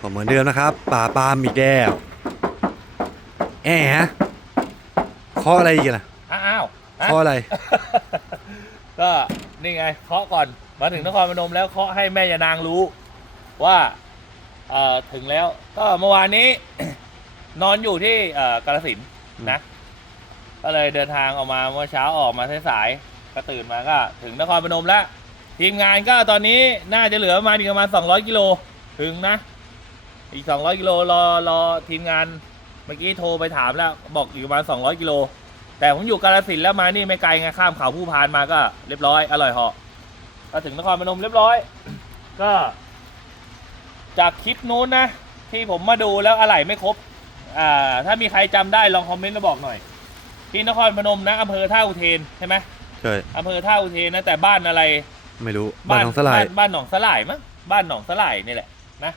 ก็เหมือนเดิมนะครับป่าปาล์มอีกแล้วแอะฮะเคาะอะไรอีกันล่ะอ้าวฮะเคาะอะไร ก็นี่ไงเคาะก่อนมาถึงนครพนมแล้วเคาะให้แม่ยานางรู้ว่าเอ่อถึงแล้ว ก็เมื่อวานนี้ นอนอยู่ที่เอ่อกาฬสินธุ์นะ ก็เลยเดินทางออกมาเมื่อเช้าออกมาสายๆก็ตื่นมาก็ ถึงนครพนมแล้ว ทีมงานก็ตอนนี้น่าจะเหลือประมาณอีกประมาณ200กิโลถึงนะ อีก 200กิโลรอรอทีมงานเมื่อกี้โทรไปถามแล้วบอกอีกประมาณ200กิโลแต่ผมอยู่กาฬสินธุ์แล้วมานี่ไม่ไกลไงข้ามเขาผู้พานมาก็เรียบร้อยอร่อยเหาะก็ถึงนครพนมเรียบร้อย ก็ จากคลิปนู้นนะ ที่ผมมาดูแล้วอะไรไม่ครบอ่าถ้ามีใครจำได้ลองคอมเมนต์มาบอกหน่อย ที่นครพนมนะอำเภอท่าอุเทนใช่ไหมใช่อำเภอท่าอุเทนนะแต่บ้านอะไร ไม่รู้บ้านของสลายบ้นบ้านหนองสลายมั้งบ้านหนองสลายนี่แหละนะ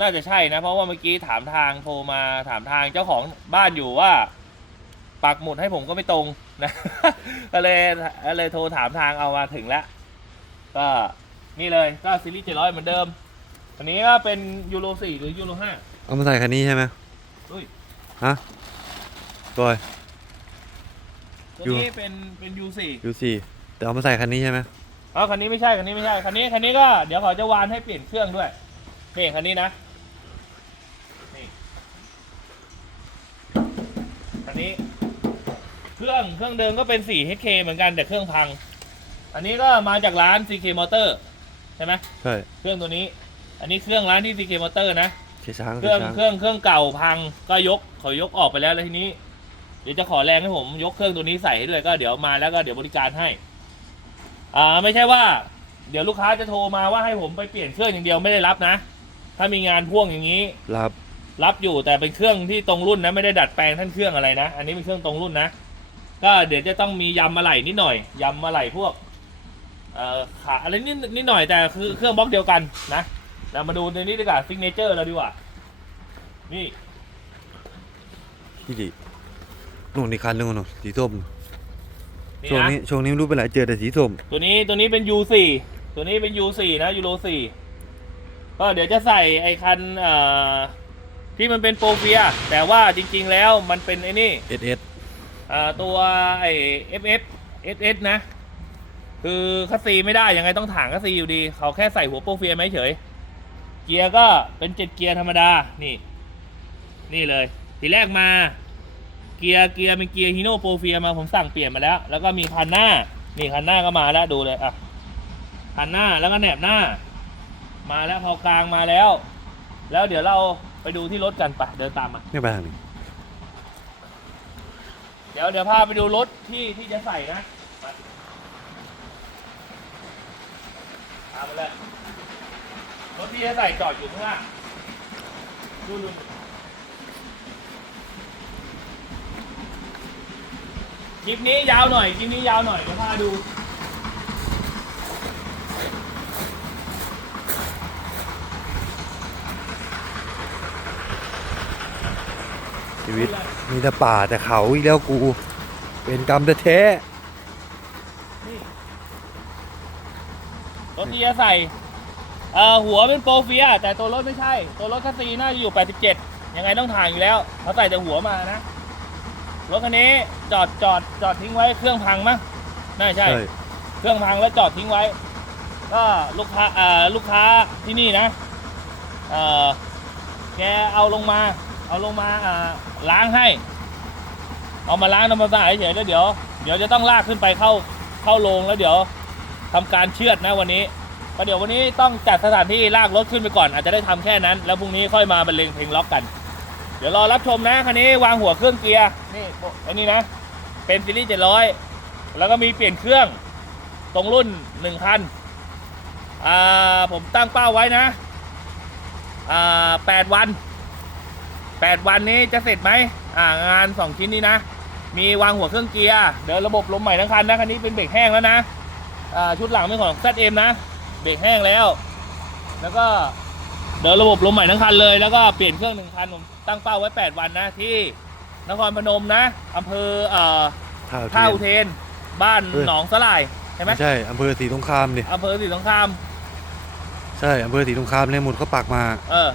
น่าจะใช่นะ เพราะว่าเมื่อกี้ถามทางโทรมาถามทางเจ้าของบ้านอยู่ว่าปักหมุดให้ผมก็ไม่ตรงนะก็เลยก็เลยโทรถามทางเอามาถึงแล้ว ก็นี่เลยก็ซีรีส์เจ็ดร้อยเหมือนเดิมอันนี้ก็เป็นยูโรสี่หรือยูโรห้าเอามาใส่คันนี้ใช่ไหมอุ้ยฮะตัวตัวยูนี้เป็นเป็นยูสี่ยูซีแต่เอามาใส่คันนี้ใช่ไหมอ๋อคันนี้ไม่ใช่คันนี้ไม่ใช่คันนี้คันนี้ก็เดี๋ยวเขาจะวานให้เปลี่ยนเครื่องด้วยนี่คันนี้นะ คันนี้ เครื่องเครื่องเดิมก็เป็น 4HK เหมือนกันแต่เครื่องพัง อันนี้ก็มาจากร้าน CK Motor ใช่ไหมใช่เครื่องตัวนี้ อันนี้เครื่องร้านที่ CK Motor นะเชช้างเคเชรื่องช้างเครื่องเครื่องเก่าพังก็ยกเขายกออกไปแล้วแล้วทีนี้ เดี๋ยวจะขอแรงให้ผมยกเครื่องตัวนี้ใส่ให้ด้วยก็เดี๋ยวมาแล้วก็เดี๋ยวบริการให้ อ่าไม่ใช่ว่า เดี๋ยวลูกค้าจะโทรมาว่าให้ผมไปเปลี่ยนเครื่องอย่างเดียวไม่ได้รับนะ ถ้ามีงานพ่วงอย่างนี้ รับ รับอยู่แต่เป็นเครื่องที่ตรงรุ่นนะไม่ได้ดัดแปลงท่านเครื่องอะไรนะ อันนี้เป็นเครื่องตรงรุ่นนะ ก็เดี๋ยวจะต้องมียำอะไหล่นิดหน่อยยำอะไหล่พวกเอ่อขาอะไรนิดนิดหน่อยแต่คือเครื่องบล็อกเดียวกันนะเรามาดูในนี้ดีกว่าซิกเนเจอร์เราดีกว่า นี่ที่ดีนู่นนี่คันนึงนู่นสีส้มนี่ช่วงนะนี้ช่วงนี้ไม่รู้เป็นไรเจอแต่สีส้มตัวนี้ตัวนี้เป็น U4 ตัวนี้เป็น U4 นะยูโร4ก็เดี๋ยวจะใส่ไอ้คันเอ่อ ที่มันเป็นโปรเฟียแต่ว่าจริงๆแล้วมันเป็นไอ้นี่เอสเอสอ่าตัวไอ้ FF SS นะ คือคัสซีไม่ได้ยังไงต้องถางคัสซีอยู่ดี เขาแค่ใส่หัวโปรเฟียไหมาเฉย เกียร์ก็เป็นเจ็ดเกียร์ธรรมดานี่ นี่เลย ทีแรกมา เกียร์เกียร์เป็นเกียร์ฮีโน่โปรเฟียมาผมสั่งเปลี่ยนมาแล้ว แล้วก็มีคันหน้า นี่คันหน้าก็มาแล้วดูเลยอะคันหน้าแล้วก็แหนบหน้า มาแล้วพอกลางมาแล้ว แล้วเดี๋ยวเรา ไปดูที่รถกันไปเดินตามมาไม่ไปทางนี้เดี๋ยวเดี๋ยวพาไปดูรถที่ที่จะใส่นะมาตามมาเลยรถที่จะใส่จอดอยู่ข้างล่างดูดูคลิปนี้ยาวหน่อยคลิปนี้ยาวหน่อยเดี๋ยวพาดู ชีวิตมีแต่ป่าแต่เขาอีกแล้วกู เป็นกรรมแท้นี่รถที่จะใส่เอ่อหัวเป็นโปรเฟีย แต่ตัวรถไม่ใช่ ตัวรถคัสซีน่าจะอยู่ 87 ยังไงต้องถ่ายอยู่แล้วเขาใส่แต่หัวมานะ รถคันนี้จอดจอดจอดทิ้งไว้เครื่องพังมั้งน่าๆใช่ เครื่องพังแล้วจอดทิ้งไว้ ก็ลูกค้าเอ่อลูกค้าที่นี่นะเอ่อแกเอาลงมา เอาลงมาอ่าล้างให้ เอามาล้างทำความสะอาดเฉยๆแล้วเดี๋ยวเดี๋ยวจะต้องลากขึ้นไปเข้าเข้าโรงแล้วเดี๋ยวทำการเชือดนะวันนี้ก็เดี๋ยววันนี้ต้องจัดสถานที่ลากรถขึ้นไปก่อน อาจจะได้ทำแค่นั้น แล้วพรุ่งนี้ค่อยมาบรรเลงเพลงล็อกกัน เดี๋ยวรอรับชมนะคันนี้วางหัวเครื่องเกียร์นี่อ้นี่นะ เป็นซีรีส์700แล้วก็มีเปลี่ยนเครื่องตรงรุ่นหนึ่งคันอ่าผมตั้งเป้าไว้นะอ่าแปดวัน แปดวันนี้จะเสร็จไหมอ่างานสองชิ้นนี้นะ มีวางหัวเครื่องเกียร์เดินระบบลมใหม่ทั้งคันนะคันนี้เป็นเบรกแห้งแล้วนะอ่าชุดหลังเป็นของ ZM นะเบรกแห้งแล้ว แล้วก็เดินระบบลมใหม่ทั้งคันเลย แล้วก็เปลี่ยนเครื่องหนึ่งคันผมตั้งเป้าไว้ 8 วันนะที่นครพนมนะอำเภอเอ่อท่าท่าอุอุเทเทนนบ้านเออหนองสลายใช่ไหมไม่ใช่อำเภอสีสงครามดิอำเภอศรีสงคราม ใช่อำเภอศรีสงครามเลยหมุดเขาปักมา เออ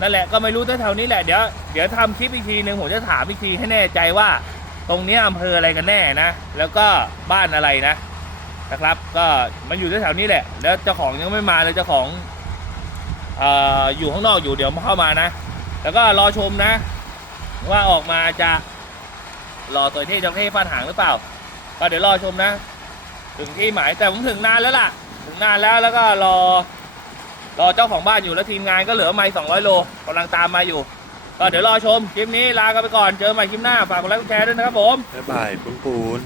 นั่นแหละก็ไม่รู้แถวๆนี้แหละเดี๋ยวเดี๋ยวทำคลิปอีกทีหนึ่งผมจะถามอีกทีให้แน่ใจว่า ตรงเนี้ยอำเภออะไรกันแน่นะ แล้วก็บ้านอะไรนะนะครับ ก็มันอยู่แถวๆนี้แหละ แล้วเจ้าของยังไม่มาเลยเจ้าของเอ่ออยู่ข้างนอกอยู่เดี๋ยวเข้ามานะ แล้วก็รอชมนะ ว่าออกมาจะรอตัวเท่จระเข้ฟาดหางหรือเปล่า ก็เดี๋ยวรอชมนะ ถึงที่หมายแต่ผมถึงนานแล้วล่ะ ถึงนานแล้วแล้วก็รอ รอเจ้าของบ้านอยู่แล้วทีมงานก็เหลือไม่200โลกำลังตามมาอยู่ ก็เดี๋ยวรอชมคลิปนี้ลากันไปก่อนเจอใหม่คลิปหน้าฝากกดไลค์กดแชร์ด้วยนะครับผม บ๊ายบายปูนปูน